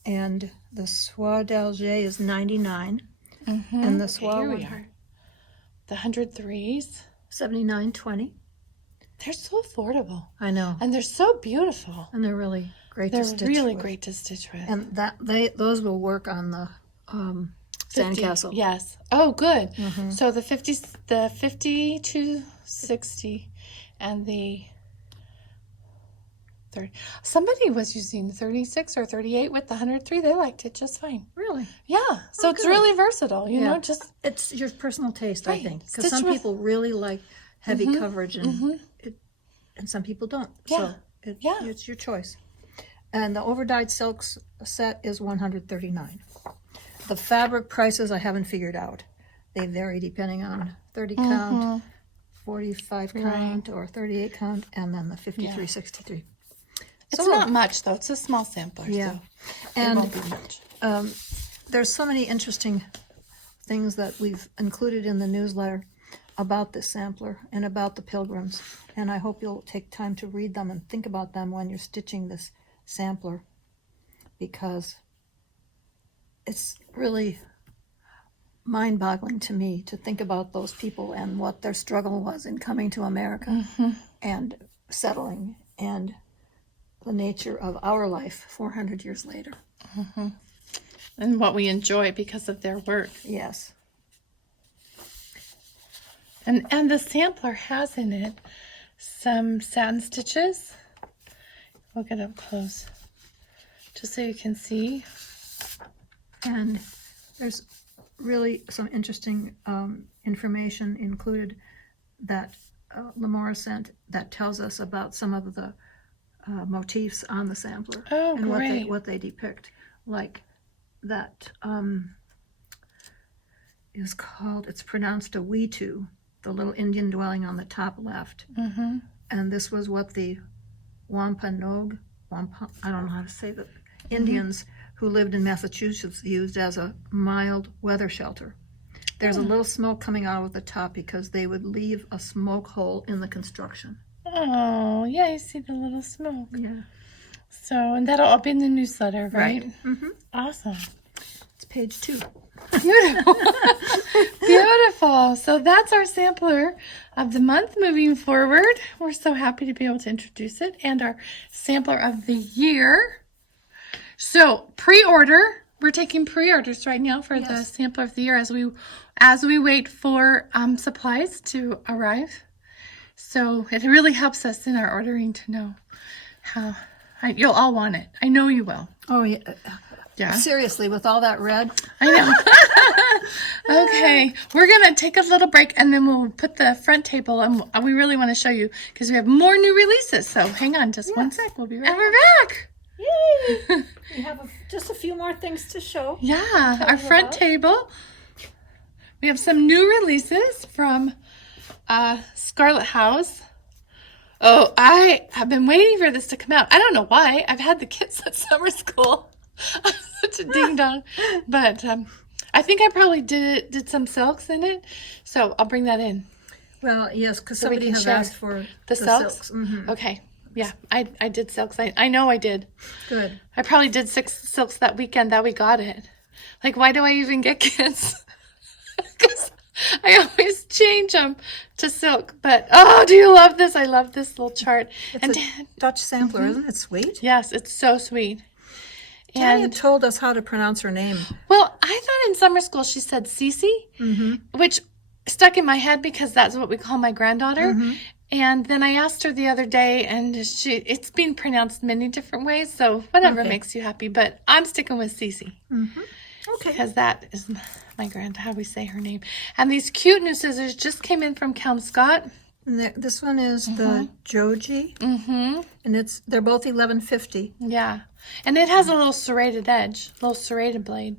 and the soie d'Alger is $99, and the soie Here we are. The 103s. $79.20. They're so affordable. I know, And they're so beautiful. and they're really great They're to stitch really with. great to stitch with. And those will work on the 50, sandcastle. yes. Oh, good. Mhm. So the 50 to 60 and the 30. Somebody was using 36 or 38 with the 103. They liked it just fine. Really, Yeah. So it's good. really versatile, you Yeah. know, just it's your personal taste, I Right. think, because Stitch some with- people really like heavy coverage, and and some people don't. Yeah. So Yeah. it's your choice. And the overdyed silks set is $139. The fabric prices I haven't figured out. They vary depending on 30 count, 45 count, or 38 count, and then the 5363. it's not much though. It's a small sampler. Yeah. So And it won't be much. there's so many interesting things that we've included in the newsletter about this sampler and about the Pilgrims, and I hope you'll take time to read them and think about them when you're stitching this sampler, because it's really mind-boggling to me to think about those people and what their struggle was in coming to America and settling, and the nature of our life 400 years later. And what we enjoy because of their work. Yes. And the sampler has in it some satin stitches. We'll get up close just so you can see. And there's really some interesting information included that Lamora sent that tells us about some of the motifs on the sampler. Oh, and great. what they depict. Like that is called, it's pronounced a Wetu, the little Indian dwelling on the top left. And this was what the Wampanoag, I don't know how to say that, Indians who lived in Massachusetts used as a mild weather shelter. There's a little smoke coming out of the top because they would leave a smoke hole in the construction. Oh, yeah, you see the little smoke. Yeah. So, and that'll all be in the newsletter, right? Awesome. It's page 2. Beautiful. Beautiful. So that's our sampler of the month moving forward. We're so happy to be able to introduce it, and our sampler of the year. So pre-order, we're taking pre-orders right now for the sampler of the year as we wait for supplies to arrive. So it really helps us in our ordering to know how you'll all want it. I know you will. Oh, yeah. Yeah. Seriously, with all that red. I know. Okay, we're going to take a little break, and then we'll put the front table, and we really want to show you because we have more new releases. So hang on just one sec. We'll be right back. And we're back. Yay! We have just a few more things to show. Yeah, our front table. We have some new releases from Scarlet House. Oh, I have been waiting for this to come out. I don't know why. I've had the kits at summer school. I'm such a ding dong. But I think I probably did some silks in it. So I'll bring that in. Well, yes, because So we somebody can has share asked for the silks. Okay. Yeah, I did silks. I know I did. Good. I probably did 6 silks that weekend that we got it. Like, why do I even get kits? Because I always change them to silk. But, oh, do you love this? I love this little chart. It's a Dutch sampler, isn't it sweet? Yes, it's so sweet. Tanya told us how to pronounce her name. Well, I thought in summer school she said Cece, which stuck in my head because that's what we call my granddaughter. And then I asked her the other day, and it's being pronounced many different ways, so whatever makes you happy. But I'm sticking with Cece. Okay. Because that is my how we say her name. And these cute new scissors just came in from Kelmscott. And this one is the Joji. And they're both $11.50. Yeah. And it has a little serrated edge, a little serrated blade.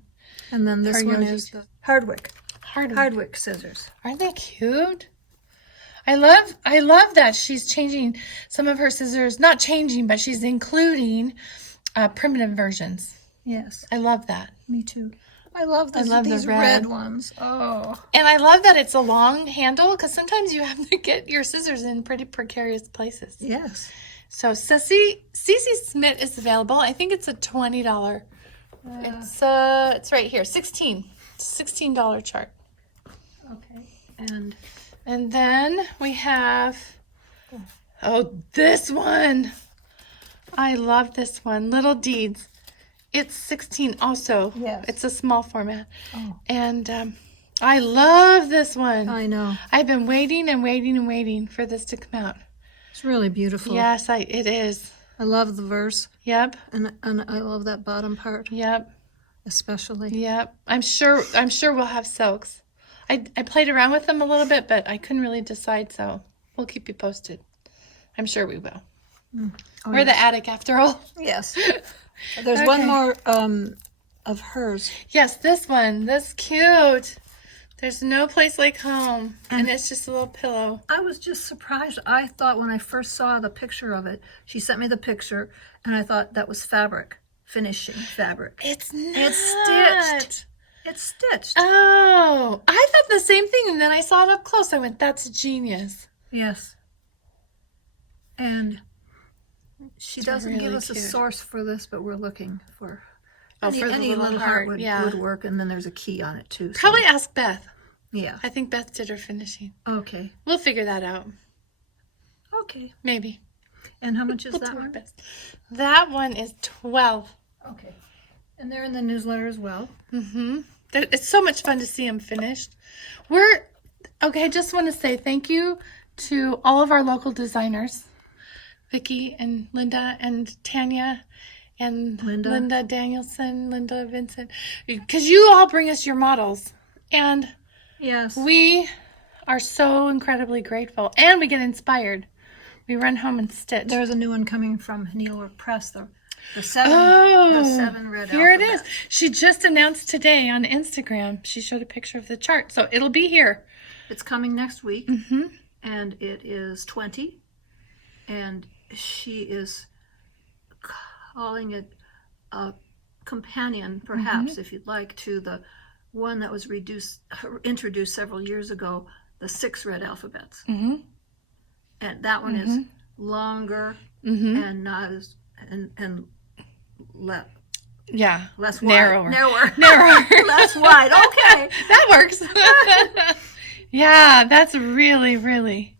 And then this one is the Hardwick. Hardwick scissors. Aren't they cute? I love that she's changing some of her scissors. Not changing, but she's including primitive versions. Yes. I love that. Me too. I love this, these the red ones. Oh. And I love that it's a long handle because sometimes you have to get your scissors in pretty precarious places. Yes. So Cece Smith is available. I think it's a $20. It's right here, $16 chart. Okay. And then we have this one. I love this one, Little Deeds. It's 16 also. Yes. It's a small format. Oh. And I love this one. I know. I've been waiting and waiting and waiting for this to come out. It's really beautiful. Yes, it is. I love the verse. Yep. And I love that bottom part. Yep. Especially. Yep. I'm sure we'll have silks. I played around with them a little bit, but I couldn't really decide, so we'll keep you posted. I'm sure we will. Oh, We're the attic after all. Yes. There's one more of hers. Yes, this one. That's cute. There's no place like home. And it's just a little pillow. I was just surprised. I thought when I first saw the picture of it, she sent me the picture, and I thought that was fabric. Finishing fabric. It's not. It's stitched. It's stitched. Oh, I thought the same thing, and then I saw it up close. I went, that's genius. Yes. And she doesn't really give us cute. a source for this, but we're looking for For the any little heart, would work, and then there's a key on it too. So. Probably ask Beth. Yeah. I think Beth did her finishing. Okay. We'll figure that out. Okay. Maybe. And how much is We'll that do our one? best. That one is $12. Okay. And they're in the newsletter as well. Mm-hmm. It's so much fun to see them finished. I just want to say thank you to all of our local designers, Vicki and Linda and Tanya and Linda Danielson, Linda Vincent, because you all bring us your models. And yes, we are so incredibly grateful, and we get inspired. We run home and stitch. There's a new one coming from Needlework Press, the seven red here alphabet. it is. She just announced today on Instagram. She showed a picture of the chart, so it'll be here. It's coming next week, and it is 20, and she is calling it a companion, perhaps, if you'd like, to the one that was introduced several years ago, the 6 red alphabets. And that one is longer and not as less wide. Narrower. Less wide. Okay. That works. Yeah, that's really,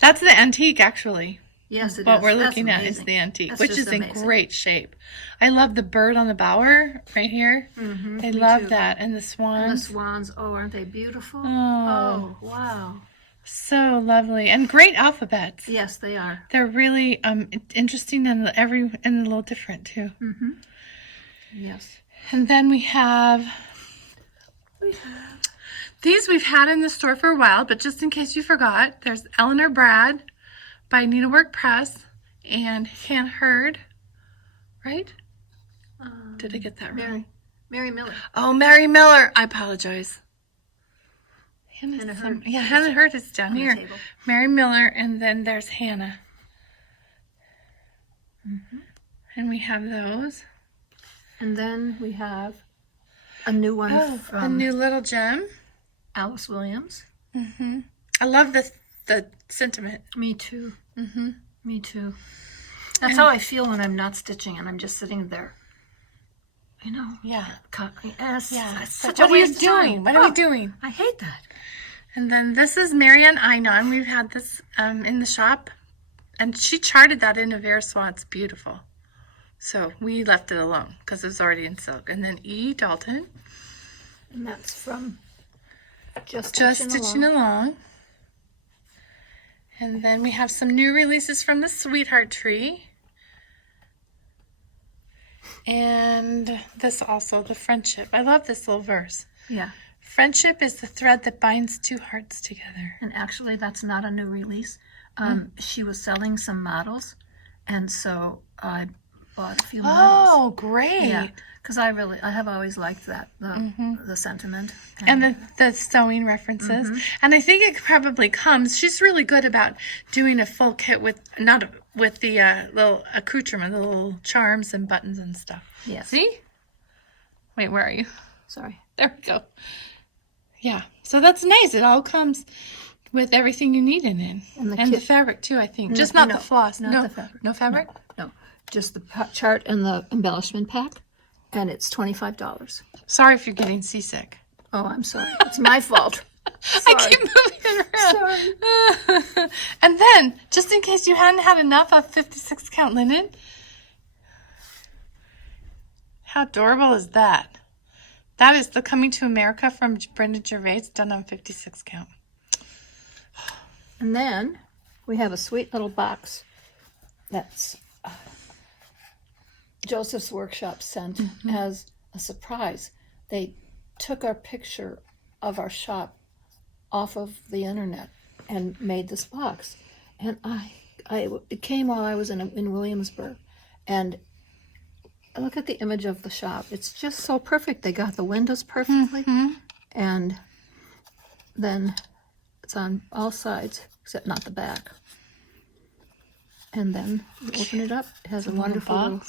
that's the antique, actually. Yes, it is. What we're looking That's at is amazing. the antique, That's which just is in amazing. great shape. I love the bird on the bower right here. I Me love too. that. And the And the swans. swans, aren't they beautiful? Oh. Wow. So lovely. And great alphabets. Yes, they are. They're really interesting and a little different too. Yes. And then we have these we've had in the store for a while, but just in case you forgot, there's Eleanor Brad by Needlework Press and Hannah Hurd, right? Did I get that wrong? Mary Miller. Oh, Mary Miller. I apologize. Hannah Hurd. Yeah, Hannah Hurd is down On the here. table. Mary Miller, and then there's Hannah. And we have those. And then we have a new one A from new little gem. Alice Williams. I love the sentiment. Me too. Me too. That's how I feel when I'm not stitching and I'm just sitting there. You know? Yeah. Yes. Yeah. It's such What a are you waste of time. doing? What are we doing? I hate that. And then this is Marianne Einon. We've had this in the shop. And she charted that into Verswa. It's beautiful. So we left it alone because it was already in silk. And then E. Dalton. And that's from Just Stitching Along. And then we have some new releases from the Sweetheart Tree. And this also, the Friendship. I love this little verse. Yeah. Friendship is the thread that binds two hearts together. And actually, that's not a new release. She was selling some models, and so I bought a few models. Oh, great. Yeah, because I have always liked that, the sentiment. And the sewing references. And I think it probably comes, she's really good about doing a full kit with the little accoutrement, the little charms and buttons and stuff. Yes. See? Wait, where are you? Sorry. There we go. Yeah. So that's nice. It all comes with everything you need in it. And the fabric too, I think. Just not the floss. Not the fabric. No fabric? No. Just the chart and the embellishment pack. And it's $25. Sorry if you're getting seasick. Oh, I'm sorry. It's my fault. I keep moving it around. Sorry. And then, just in case you hadn't had enough of 56 count linen, how adorable is that? That is the Coming to America from Brenda Gervais, done on 56 count. And then we have a sweet little box that's Joseph's Workshop sent as a surprise. They took our picture of our shop off of the internet and made this box. And it came while I was in Williamsburg. And look at the image of the shop. It's just so perfect. They got the windows perfectly. And then it's on all sides, except not the back. And then you open it up. It has a wonderful little,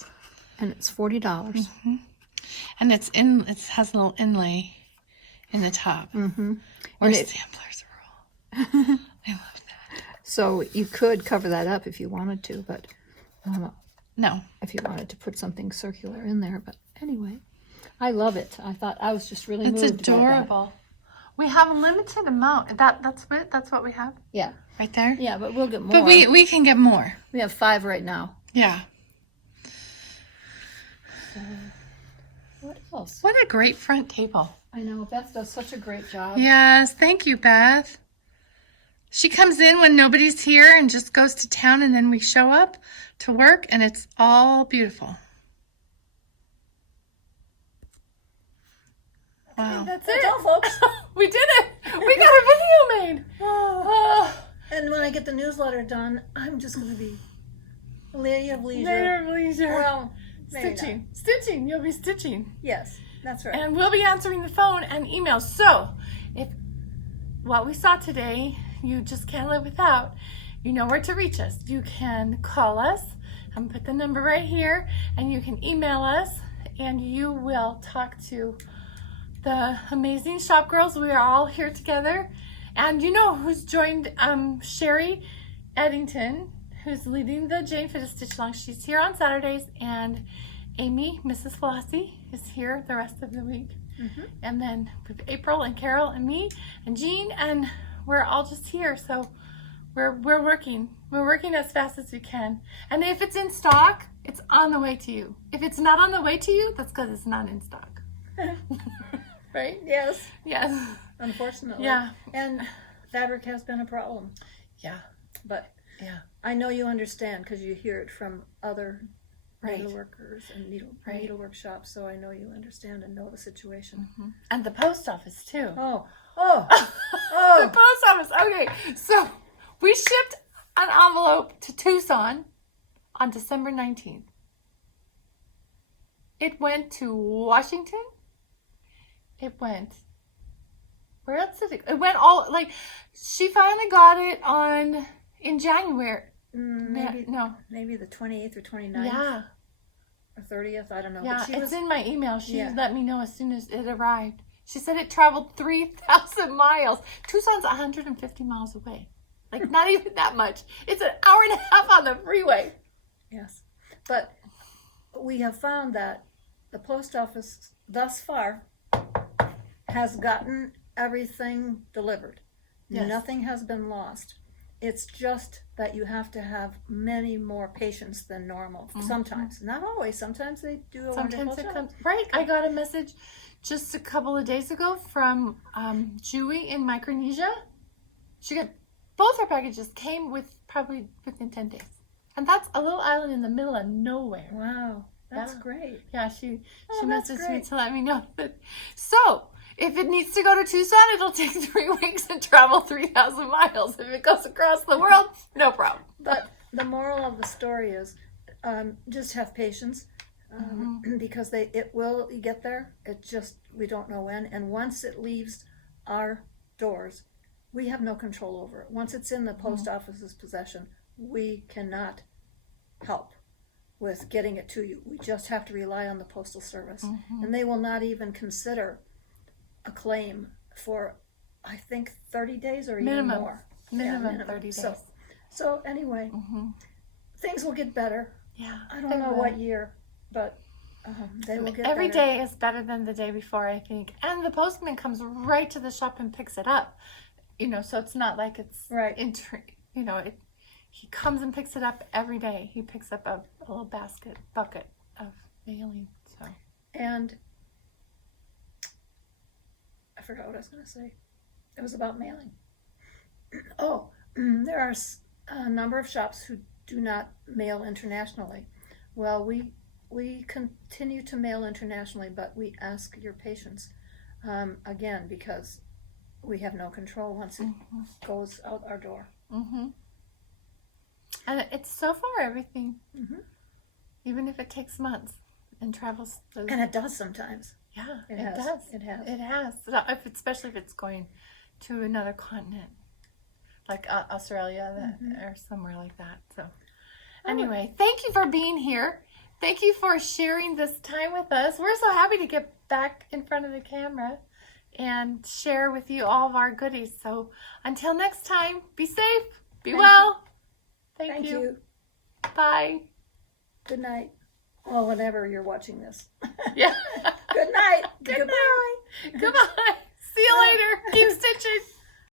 and it's $40. And it has a little inlay in the top. Or samplers are all. I love that. So you could cover that up if you wanted to, but no. If you wanted to put something circular in there. But anyway, I love it. I thought I was just really moved. It's adorable. We have a limited amount. That's it? That's what we have? Yeah. Right there? Yeah, but we'll get more. But we can get more. We have 5 right now. Yeah. What else? What a great front table. I know. Beth does such a great job. Yes. Thank you, Beth. She comes in when nobody's here and just goes to town, and then we show up to work, and it's all beautiful. Wow. That's it, folks. We did it. We got a video made. And when I get the newsletter done, I'm just going to be a lady of leisure. Lady of leisure. Well, stitching. Stitching. You'll be stitching. Yes, that's right. And we'll be answering the phone and emails. So, if what we saw today you just can't live without, you know where to reach us. You can call us. I'm put the number right here, and you can email us, and you will talk to the amazing shop girls. We are all here together. And you know who's joined Sherry Eddington, who's leading the Jane Fitta Stitch Along. She's here on Saturdays, and Amy, Mrs. Flossie, is here the rest of the week. And then with April and Carol and me and Jean, and we're all just here. So we're working. We're working as fast as we can. And if it's in stock, it's on the way to you. If it's not on the way to you, that's because it's not in stock. Right? Yes. Yes. Unfortunately. Yeah. And fabric has been a problem. Yeah. But yeah, I know you understand because you hear it from other right. needleworkers and needlework shops, so I know you understand and know the situation. And the post office too. Oh. The post office. Okay, so we shipped an envelope to Tucson on December 19th. It went to Washington. It went, where else did it went all, like, she finally got it in January. Maybe the 28th or 29th. Yeah. Or 30th, I don't know. Yeah, but it's in my email. She let me know as soon as it arrived. She said it traveled 3,000 miles. Tucson's 150 miles away. Like, not even that much. It's an hour and a half on the freeway. Yes. But we have found that the post office thus far has gotten everything delivered. Yes. Nothing has been lost. It's just that you have to have many more patience than normal. Sometimes. Not always. Sometimes they do a wonderful job. Right. I got a message just a couple of days ago from Julie in Micronesia. She got both her packages came probably within 10 days. And that's a little island in the middle of nowhere. Wow. That's great. Yeah, she messaged me to let me know that. So, if it needs to go to Tucson, it'll take 3 weeks and travel 3,000 miles. If it goes across the world, no problem. But the moral of the story is just have patience, because it will get there. It just, we don't know when. And once it leaves our doors, we have no control over it. Once it's in the post office's possession, we cannot help with getting it to you. We just have to rely on the Postal Service. And they will not even consider a claim for, I think, 30 days or even more. Minimum 30 days. So anyway, things will get better. Yeah. I don't know what year, but they will get Every better. day is better than the day before, I think. And the postman comes right to the shop and picks it up. You know, so it's not like it's Right. He comes and picks it up every day. He picks up a little bucket of mailing. So. And I forgot what I was going to say. It was about mailing. Oh, there are a number of shops who do not mail internationally. Well, we continue to mail internationally, but we ask your patience, again, because we have no control once it goes out our door. And it's so far everything, even if it takes months and travels. And it does sometimes. Yeah, It it has. does. It has. It has. Especially if it's going to another continent, like Australia or somewhere like that. So, anyway, thank you for being here. Thank you for sharing this time with us. We're so happy to get back in front of the camera and share with you all of our goodies. So, until next time, be safe, be well. Thank you. Bye. Good night. Well, whenever you're watching this. Yeah. Good night. Good night. Goodbye. See you later. Keep stitching.